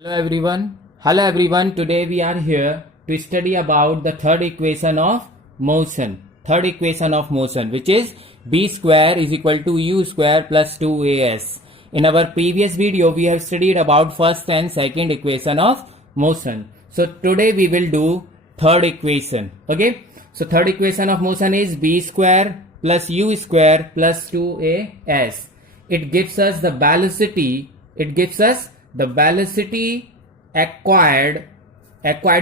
Hello everyone. Hello everyone. Today we are here to study about the third equation of motion. Third equation of motion, which is b square is equal to u square plus 2as. In our previous video we have studied about first and second equation of motion. So today we will do third equation. Okay. So third equation of motion is b square plus u square plus 2as. It gives us the velocity. It gives us the velocity acquired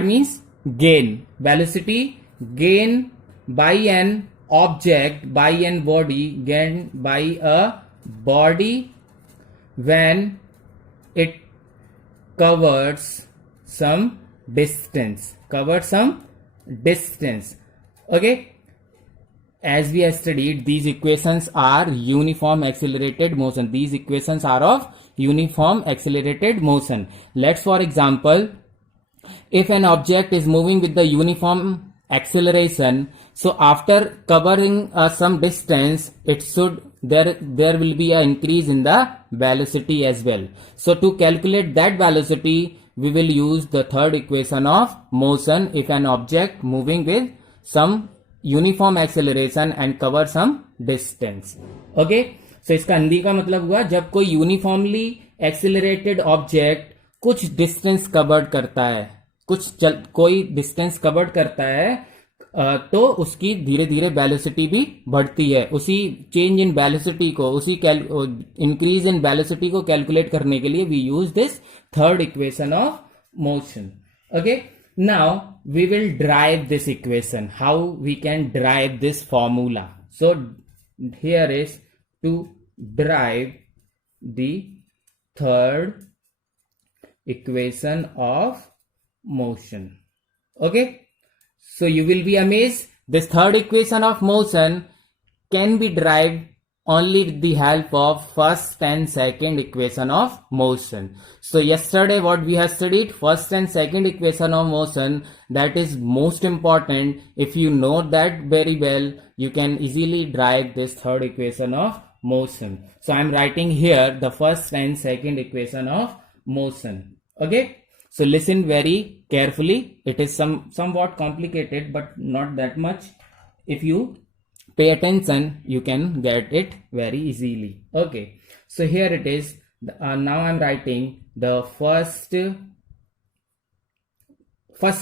means gain, velocity gain by an object, by an body, gain by a body when it covers some distance, okay. As we have studied, these equations are uniform accelerated motion. These equations are of uniform accelerated motion. Let's, for example, if an object is moving with the uniform acceleration, so after covering some distance, there will be an increase in the velocity as well. So to calculate that velocity, we will use the third equation of motion if an object moving with some uniform acceleration and cover some distance. Okay, so इसका हिंदी का मतलब हुआ जब कोई uniformly accelerated object कुछ distance covered करता है, कोई डिस्टेंस कवर्ड करता है, तो उसकी धीरे धीरे वेलोसिटी भी बढ़ती है. उसी चेंज इन वेलोसिटी को, उसी इंक्रीज इन वेलोसिटी को कैलकुलेट करने के लिए we use this third equation of motion. Okay, now we will derive this equation. How we can derive this formula? So here is to derive the third equation of motion. Okay, so you will be amazed. This third equation of motion can be derived only with the help of first and second equation of motion. So yesterday what we have studied, first and second equation of motion, that is most important. If you know that very well, you can easily derive this third equation of motion. So I am writing here the first and second equation of motion. Okay, so listen very carefully. It is somewhat complicated, but not that much. If you pay attention, you can get it very easily. Okay, so here it is. Now I'm writing the first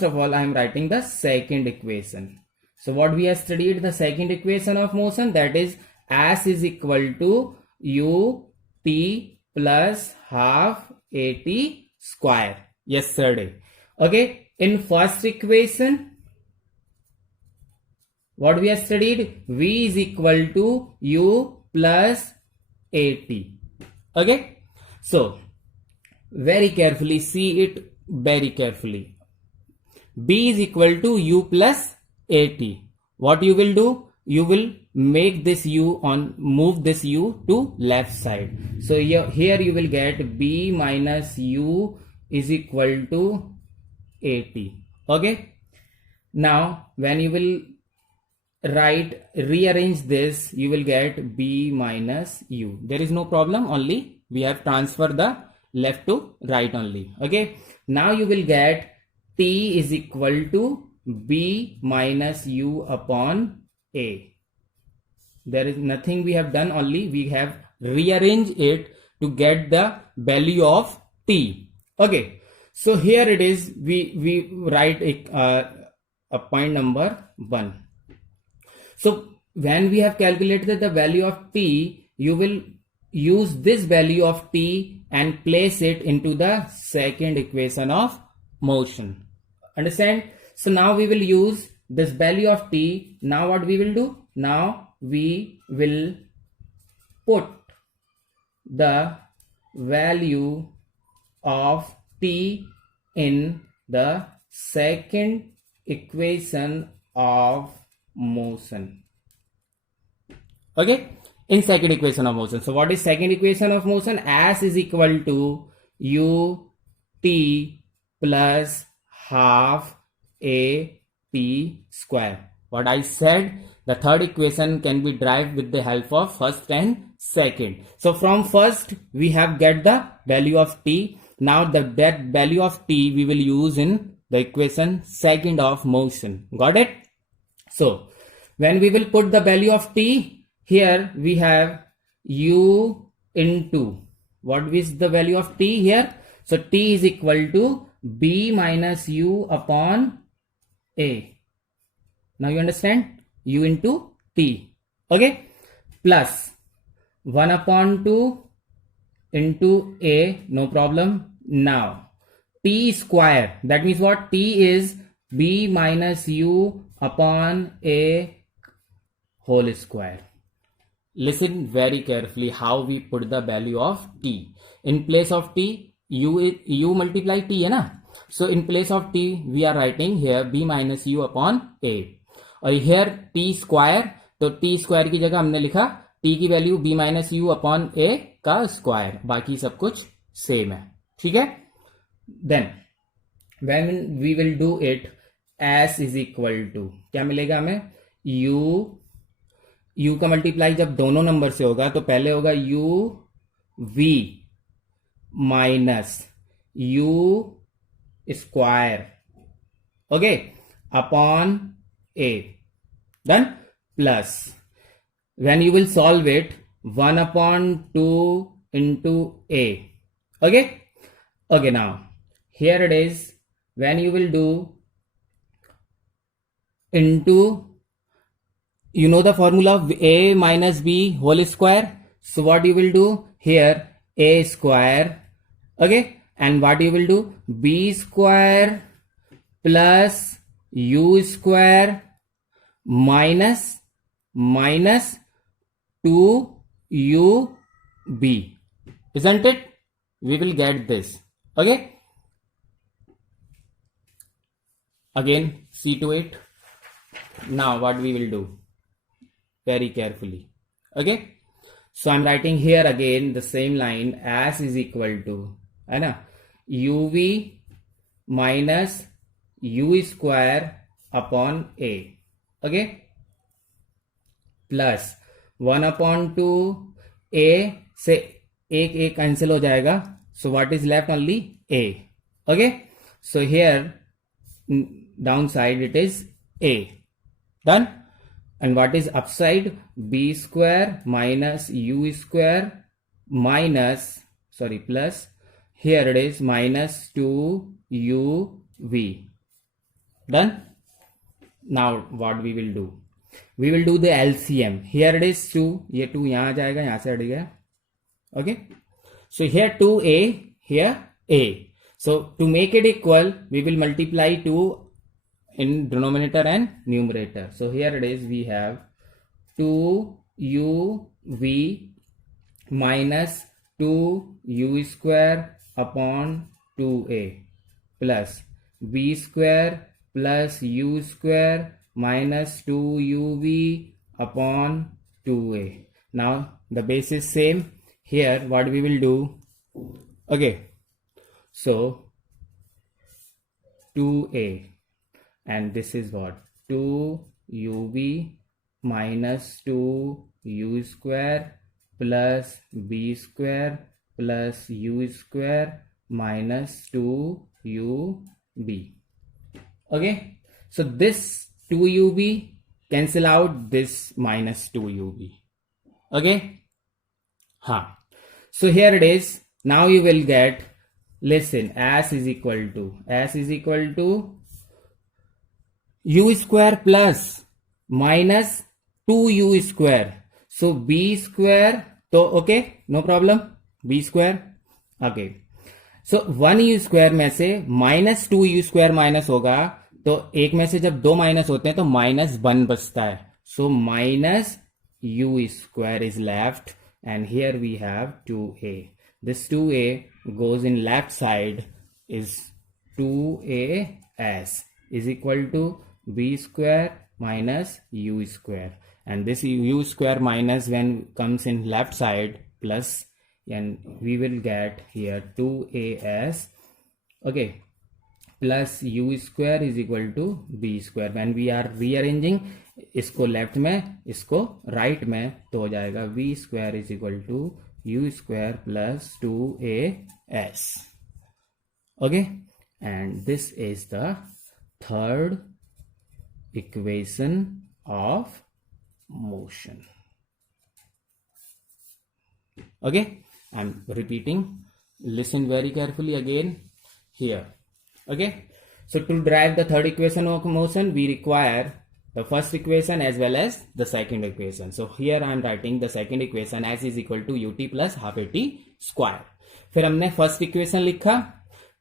of all I'm writing the second equation. So what we have studied, the second equation of motion, that is s is equal to ut plus half at square yesterday. Okay, in first equation what we have studied, v is equal to u plus at. Okay, so very carefully see it, very carefully. B is equal to u plus at. What you will do, you will make this move this u to left side. So here you will get b minus u is equal to at. Okay, now when you will rearrange this, you will get b minus u. There is no problem, only we have transferred the left to right only. Okay, now you will get t is equal to b minus u upon a. There is nothing we have done, only we have rearranged it to get the value of t. Okay, so here it is. We write a point number 1. So when we have calculated the value of t, you will use this value of t and place it into the second equation of motion. Understand? So now we will use this value of t. Now what we will do? Now we will put the value of t in the second equation of motion. Okay, in second equation of motion. So what is second equation of motion? S is equal to ut plus half at square. What I said, the third equation can be derived with the help of first and second. So from first we have get the value of t. Now that value of t we will use in the equation second of motion. Got it? So when we will put the value of t, here we have u into, what is the value of t here? So t is equal to b minus u upon a. Now you understand? U into t. Okay? Plus 1 upon 2 into a, no problem. Now t square, that means what? T is b minus u upon a whole square. Listen very carefully how we put the value of t. In place of t, u multiply t है ना, so in place of t we are writing here b minus u upon a, और here t square, तो t square की जगह हमने लिखा t की value b minus u upon a का स्क्वायर, बाकी सब कुछ सेम है. ठीक है. Then when we will do it, s is equal to क्या मिलेगा हमें? u का मल्टीप्लाई जब दोनों नंबर से होगा तो पहले होगा u v minus u square, okay, upon a. Done? Plus when you will solve it, 1 upon 2 into a. Okay? Okay, now here it is, when you will do into, you know the formula of a minus b whole square. So what you will do here, a square, okay, and what you will do, b square plus u square minus 2ub, isn't it? We will get this. Okay, again see to it. Now what we will do, very carefully. Okay, so I'm writing here again the same line, as is equal to, है ना, uv minus u square upon a. Okay, plus 1 upon 2 a से एक cancel हो जाएगा, so what is left? Only a. Okay, so here down side it is a. Done. And what is upside? b square minus u square minus, sorry, plus, here it is minus 2uv. Done. Now what we will do, we will do the LCM. Here it is 2, ये 2 यहाँ आ जाएगा, यहाँ से हट गया. Okay, so here 2a, here a. So to make it equal, we will multiply 2 in denominator and numerator. So here it is, we have 2uv minus 2u square upon 2a plus b square plus u square minus 2uv upon 2a. Now the base is same. Here what we will do, okay, so 2a, and this is what, 2uv minus 2u square plus b square plus u square minus 2ub. Okay, so this 2ub cancel out this minus 2ub. Okay, so here it is. Now you will get, listen, s is equal to u square plus minus 2u square. So b square, तो okay, no problem, b square. Okay, so 1u square में से minus 2u square minus होगा, तो एक में से जब 2 minus होते हैं तो माइनस 1 बचता है. So minus u square is left, and here we have 2a. This 2a goes in left side is 2as is equal to b square minus u square, and this u square minus when comes in left side plus, and we will get here 2as, okay, plus u square is equal to b square. When we are rearranging, इसको left में, इसको right में, तो हो जाएगा v square is equal to u square plus 2as. Okay, and this is the third equation of motion. Okay, I'm repeating. Listen very carefully again here. Okay, so to derive the third equation of motion, we require the first equation as well as the second equation. So here I am writing the second equation as is equal to ut plus half at square. फिर हमने first equation लिखा,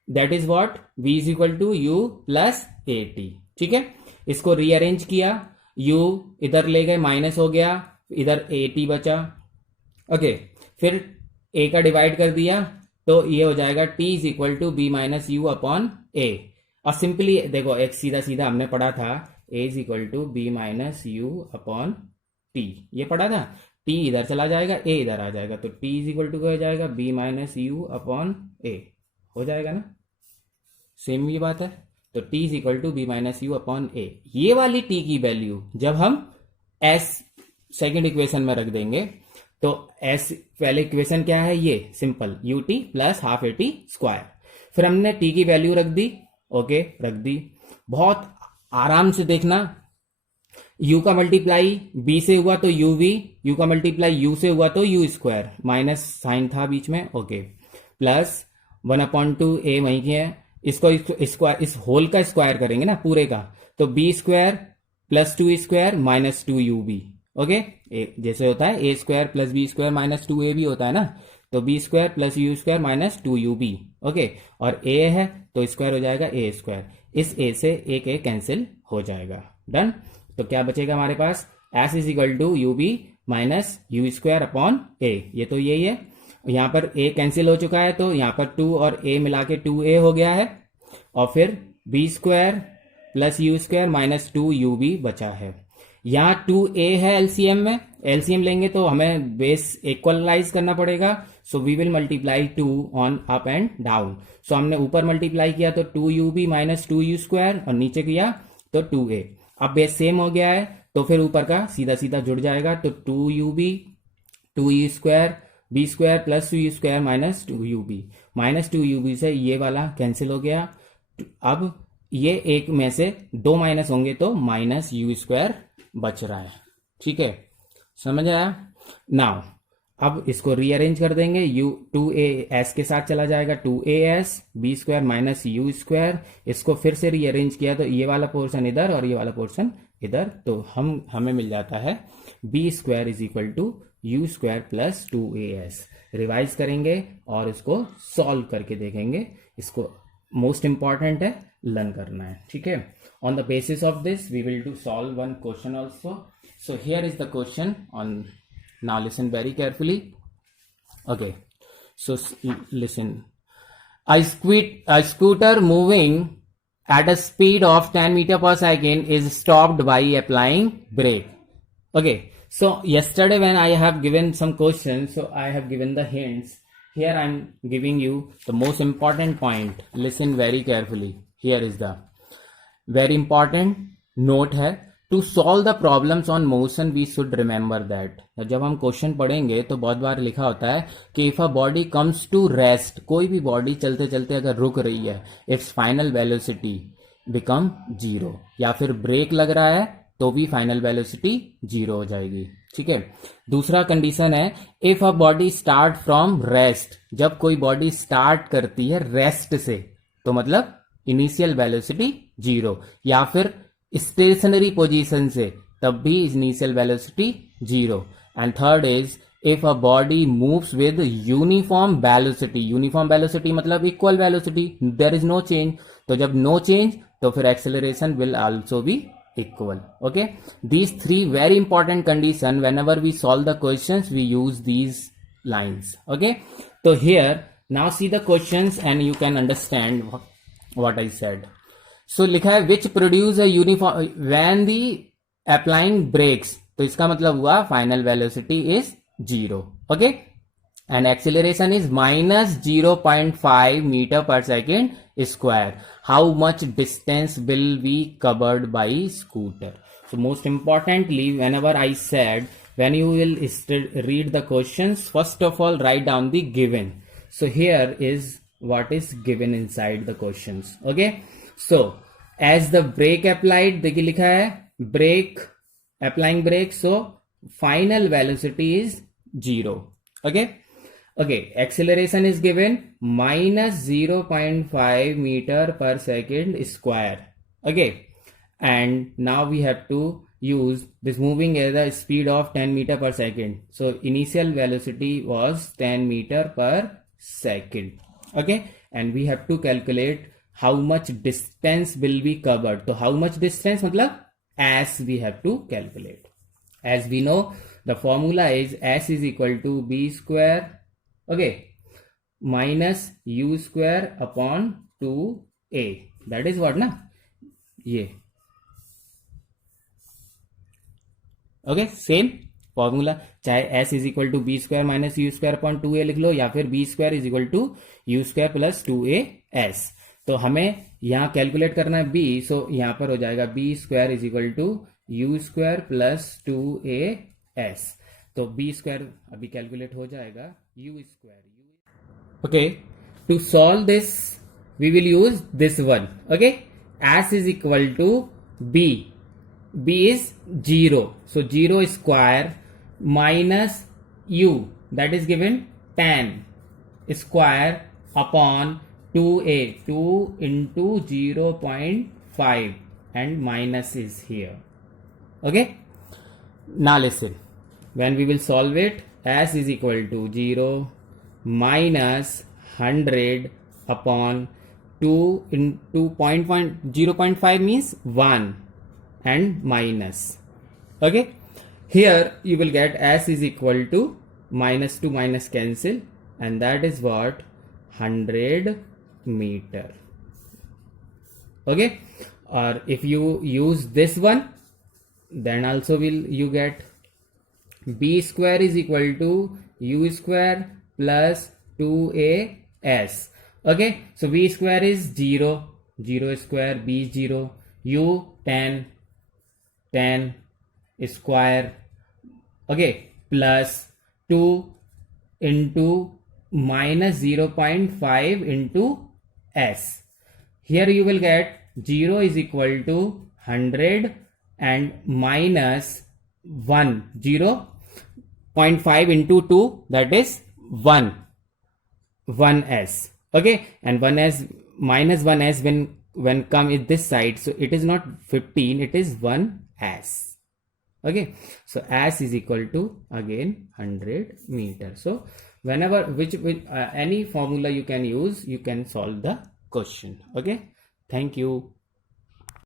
that is what v is equal to u plus a t. ठीक है, इसको rearrange किया, u इधर ले गए, माइनस हो गया, इधर ए टी बचा. ओके, फिर a का डिवाइड कर दिया तो ये हो जाएगा t is equal to b minus u upon a. और सिंपली देखो, एक सीधा सीधा हमने पढ़ा था a is equal to b minus u upon t, ये पढ़ा था. t इधर चला जाएगा, a इधर आ जाएगा, तो t इज इक्वल टू हो जाएगा b minus u upon a. हो जाएगा ना, सेम ये बात है. तो t is equal to b minus u upon a. ये वाली t की वैल्यू जब हम s सेकेंड इक्वेशन में रख देंगे तो s पहले इक्वेशन क्या है, ये simple ut plus half A T square. फिर हमने t की वैल्यू रख दी. ओके, रख दी. बहुत आराम से देखना, u का मल्टीप्लाई b से हुआ तो uv, u का मल्टीप्लाई u से हुआ तो u स्क्वायर, माइनस साइन था बीच में. ओके, प्लस 1/2 a वहीं की है, इसको स्क्वायर, इस होल का स्क्वायर करेंगे ना पूरे का, तो b square plus 2 square minus 2 ub. Okay, जैसे होता है a square plus b square minus 2a भी होता है ना, तो b square plus u square minus 2ub. Okay, और a है तो स्क्वायर हो जाएगा a स्क्वायर. इस a से एक a कैंसिल हो जाएगा. डन. तो क्या बचेगा हमारे पास, s is equal to u b minus u square upon a. ये तो यही है, यहां पर a कैंसिल हो चुका है तो यहां पर 2 और a मिला के 2a हो गया है, और फिर b square plus u square minus 2ub बचा है. यहां 2a है एलसीएम में, एलसीएम लेंगे तो हमें बेस इक्वलाइज करना पड़ेगा. So we will multiply 2 on up and down. So हमने ऊपर मल्टीप्लाई किया तो 2ub माइनस 2u स्क्वायर, और नीचे किया तो 2a. अब बेस सेम हो गया है तो फिर ऊपर का सीधा सीधा जुड़ जाएगा, तो 2ub 2u square b square plus 2u square minus 2ub. Minus 2ub से ये वाला कैंसिल हो गया. अब ये एक में से 2 माइनस होंगे तो माइनस यू स्क्वायर बच रहा है. ठीक है, समझ आया. नाउ अब इसको रीअरेंज कर देंगे, u 2a s के साथ चला जाएगा, 2as b square minus u square. इसको फिर से रीअरेंज किया तो ये वाला पोर्शन इधर और ये वाला पोर्शन इधर, तो हमें मिल जाता है b square is equal to u square plus 2as. Revise करेंगे और इसको सॉल्व करके देखेंगे. इसको मोस्ट इंपॉर्टेंट है, लर्न करना है. ठीक है, on the basis of this we will do solve one question also. So here is the question on. Now listen very carefully. Okay, so listen. A scooter moving at a speed of 10 meter per second is stopped by applying brake. Okay, so yesterday when I have given some questions, so I have given the hints. Here I am giving you the most important point. Listen very carefully. Here is the very important note है. To solve the problems on motion we should remember that. जब हम question पढ़ेंगे तो बहुत बार लिखा होता है कि if a body comes to rest, कोई भी बॉडी चलते चलते अगर रुक रही है, इट्स फाइनल वेलोसिटी बिकम 0, या फिर ब्रेक लग रहा है तो भी फाइनल वेलोसिटी 0 हो जाएगी. ठीक है, दूसरा कंडीशन है if a body start from rest. जब कोई बॉडी स्टार्ट करती है रेस्ट से तो मतलब इनिशियल वेलोसिटी 0, या फिर स्टेशनरी पोजीशन से तब भी initial velocity 0. And third is if a body moves with uniform velocity. Uniform velocity मतलब equal velocity, there is no change. तो जब नो चेंज तो फिर acceleration will also be equal. Okay, these 3 very important condition. Whenever we solve the questions we use these lines. Okay, तो here now see the questions and you can understand what I said. So लिखा है विच produce a uniform when the applying brakes, तो इसका मतलब हुआ final velocity is 0. Okay, and acceleration is minus 0.5 metre per second square. How much distance will be covered by scooter. So most importantly whenever I said when you will read the questions, first of all write down the given. So here is what is given inside the questions. Okay, so as the brake applied, देखिए लिखा है brake, applying brake, so final velocity is 0. Okay, acceleration is given minus 0.5 meter per second square. Okay, and now we have to use this moving at the speed of 10 meter per second. So initial velocity was 10 meter per second. Okay, and we have to calculate how much distance will be covered. So how much distance मतलब as we have to calculate. As we know, the formula is s is equal to b square, okay, minus u square upon 2a. That is what ना, ये okay, same formula, चाहे s is equal to b square minus u square upon 2a लिख लो, या फिर b square is equal to u square plus 2as. तो हमें यहां कैलकुलेट करना है b, सो यहां पर हो जाएगा b square is equal to u square plus 2as. तो बी स्क्वायर अभी कैलकुलेट हो जाएगा u square. Okay, to solve this we will use this one. Okay, s is equal to b is 0, so 0 square minus u, that is given 10 square upon 2a, 2 into 0.5 and minus is here. Okay, now listen, when we will solve it, s is equal to 0 minus 100 upon 2 into 0.5 means 1 and minus. Okay, here you will get s is equal to minus to minus cancel, and that is what 100 meter. Okay, or if you use this one, then also will you get b square is equal to u square plus 2as. Okay, so b square is 0, 0 square, b is 0, u 10 square, okay, plus 2 into minus 0.5 into s. Here you will get 0 is equal to 100 and minus 1, 0.5 into 2, that is 1s. Okay, and 1s minus 1s when come in this side, so it is not 15, it is 1s. Okay, so s is equal to again 100 meter. So whenever any formula you can use, you can solve the question. Okay, thank you.